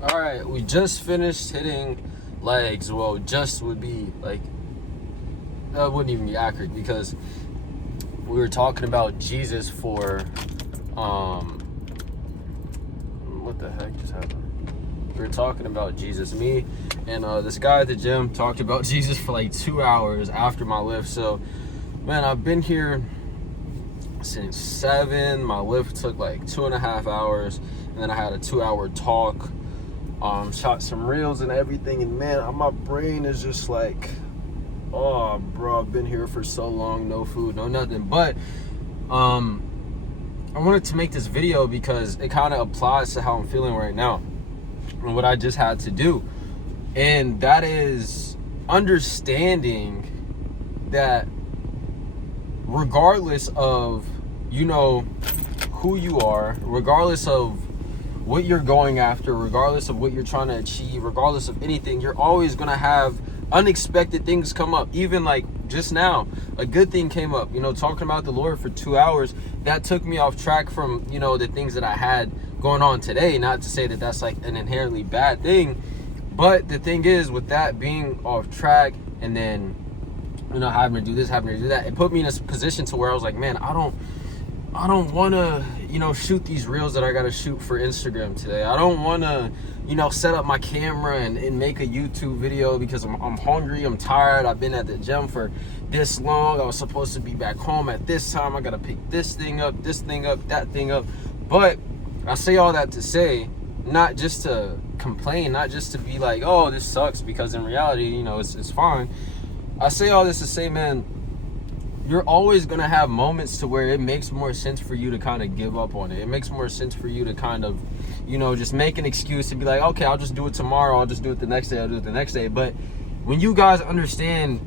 All right, we just finished hitting legs. Well, just would be like, that wouldn't even be accurate because we were talking about Jesus for, what the heck just happened? We were talking about Jesus. Me and this guy at the gym talked about Jesus for like 2 hours after my lift. So, man, I've been here since 7. My lift took like 2.5 hours, and then I had a 2-hour talk. Shot some reels and everything, and man, my brain is just like, oh, bro, I've been here for so long, no food, no nothing. But I wanted to make this video because it kind of applies to how I'm feeling right now and what I just had to do, and that is understanding that regardless of, you know, who you are, regardless of what you're going after, regardless of what you're trying to achieve, regardless of anything, you're always going to have unexpected things come up. Even like just now, a good thing came up, you know, talking about the Lord for 2 hours. That took me off track from, you know, the things that I had going on today. Not to say that that's like an inherently bad thing, but the thing is, with that being off track and then, you know, having to do this, having to do that, it put me in a position to where I was like, man, I don't want to, you know, shoot these reels that I got to shoot for Instagram today. I don't want to, you know, set up my camera and make a YouTube video because I'm hungry, I'm tired, I've been at the gym for this long, I was supposed to be back home at this time, I got to pick this thing up, that thing up. But I say all that to say, not just to complain, not just to be like, oh, this sucks, because in reality, you know, it's fine. I say all this to say, man, you're always going to have moments to where it makes more sense for you to kind of give up on it. It makes more sense for you to kind of, you know, just make an excuse to be like, okay, I'll just do it tomorrow. I'll just do it the next day. I'll do it the next day. But when you guys understand,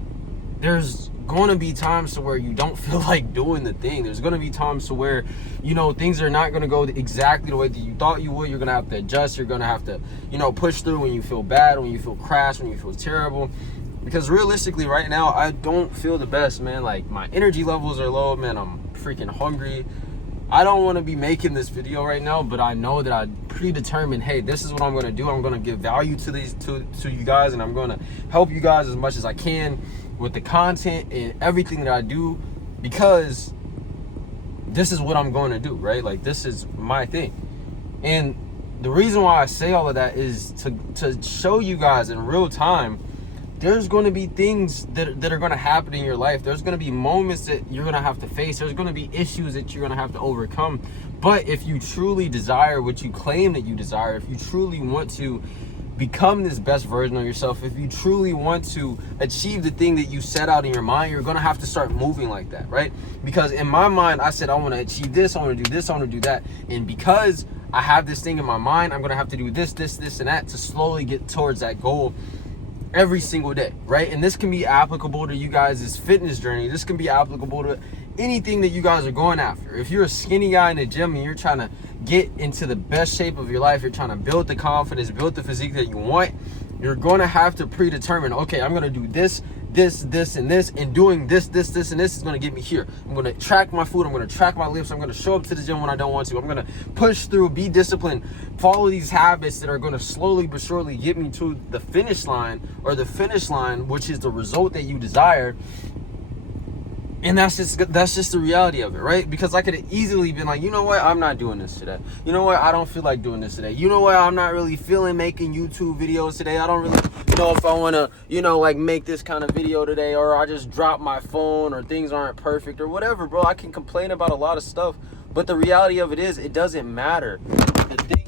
there's going to be times to where you don't feel like doing the thing. There's going to be times to where, you know, things are not going to go exactly the way that you thought you would. You're going to have to adjust. You're going to have to, you know, push through when you feel bad, when you feel crash, when you feel terrible. Because realistically, right now, I don't feel the best, man. Like, my energy levels are low, man. I'm freaking hungry. I don't want to be making this video right now, but I know that I'm predetermined, hey, this is what I'm going to do. I'm going to give value to these to you guys, and I'm going to help you guys as much as I can with the content and everything that I do, because this is what I'm going to do, right? Like, this is my thing. And the reason why I say all of that is to show you guys in real time, there's going to be things that are going to happen in your life. There's going to be moments that you're going to have to face. There's going to be issues that you're going to have to overcome. But if you truly desire what you claim that you desire, if you truly want to become this best version of yourself, if you truly want to achieve the thing that you set out in your mind, you're going to have to start moving like that, right? Because in my mind, I said, I want to achieve this, I want to do this, I want to do that. And because I have this thing in my mind, I'm going to have to do this, and that to slowly get towards that goal every single day, right? And this can be applicable to you guys' fitness journey. This can be applicable to anything that you guys are going after. If you're a skinny guy in the gym and you're trying to get into the best shape of your life, you're trying to build the confidence, build the physique that you want, you're going to have to predetermine, okay, I'm going to do this, and doing this, and this is going to get me here. I'm going to track my food. I'm going to track my lifts. I'm going to show up to the gym when I don't want to. I'm going to push through, be disciplined, follow these habits that are going to slowly but surely get me to the finish line, which is the result that you desire. And that's just the reality of it, right? Because I could have easily been like, you know what, I'm not doing this today. You know what, I don't feel like doing this today. You know what, I'm not really feeling making YouTube videos today. I don't really know if I want to, you know, like make this kind of video today, or I just dropped my phone, or things aren't perfect, or whatever, bro. I can complain about a lot of stuff, but the reality of it is, it doesn't matter. The thing,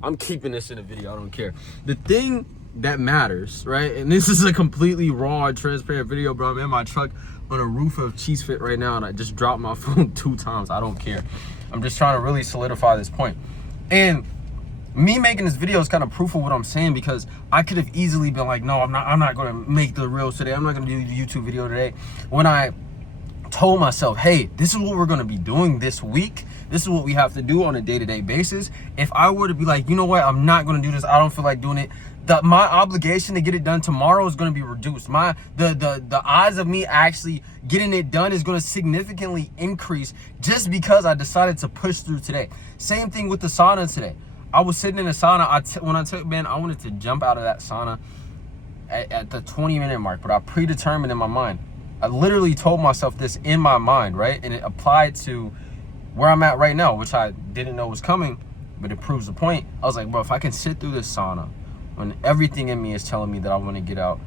I'm keeping this in a video, I don't care. The thing that matters, right? And this is a completely raw, transparent video, bro. I'm in my truck on a roof of Cheese Fit right now, and I just dropped my phone 2 times. I don't care. I'm just trying to really solidify this point. And me making this video is kind of proof of what I'm saying, because I could have easily been like, no, I'm not going to make the reels today. I'm not going to do the YouTube video today. When I told myself, hey, this is what we're going to be doing this week. This is what we have to do on a day-to-day basis. If I were to be like, you know what, I'm not going to do this, I don't feel like doing it, my obligation to get it done tomorrow is going to be reduced. The odds of me actually getting it done is going to significantly increase, just because I decided to push through today. Same thing with the sauna today. I was sitting in the sauna. When I took, man, I wanted to jump out of that sauna at the 20-minute mark, but I predetermined in my mind. I literally told myself this in my mind, right? And it applied to where I'm at right now, which I didn't know was coming, but it proves the point. I was like, bro, if I can sit through this sauna when everything in me is telling me that I want to get out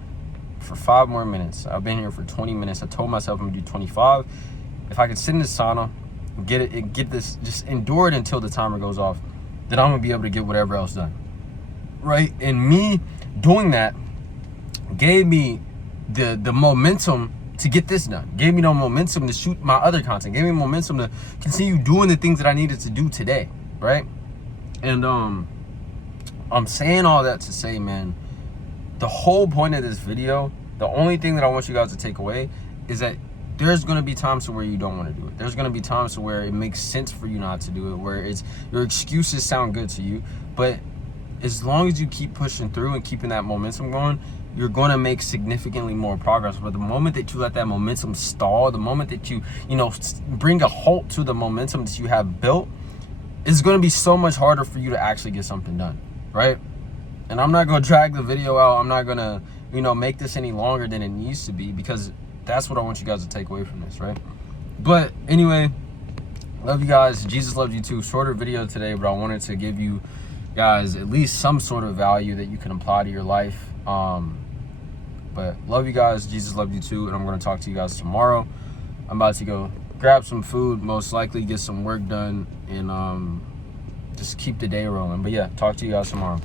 for 5 more minutes. I've been here for 20 minutes. I told myself I'm gonna do 25. If I can sit in this sauna, get this, just endure it until the timer goes off, then I'm gonna be able to get whatever else done, right? And me doing that gave me the momentum to get this done. Gave me no momentum to shoot my other content. Gave me momentum to continue doing the things that I needed to do today, right? And I'm saying all that to say, man, the whole point of this video, the only thing that I want you guys to take away is that there's going to be times to where you don't want to do it. There's going to be times to where it makes sense for you not to do it, where it's your excuses sound good to you. But as long as you keep pushing through and keeping that momentum going, you're going to make significantly more progress. But the moment that you let that momentum stall, the moment that you bring a halt to the momentum that you have built, it's going to be so much harder for you to actually get something done, right? And I'm not going to drag the video out. I'm not going to, make this any longer than it needs to be, because that's what I want you guys to take away from this, right? But anyway, love you guys. Jesus loves you too. Shorter video today, but I wanted to give you guys at least some sort of value that you can apply to your life. But love you guys. Jesus loves you too. And I'm going to talk to you guys tomorrow. I'm about to go grab some food, most likely get some work done, and just keep the day rolling. But yeah, talk to you guys tomorrow.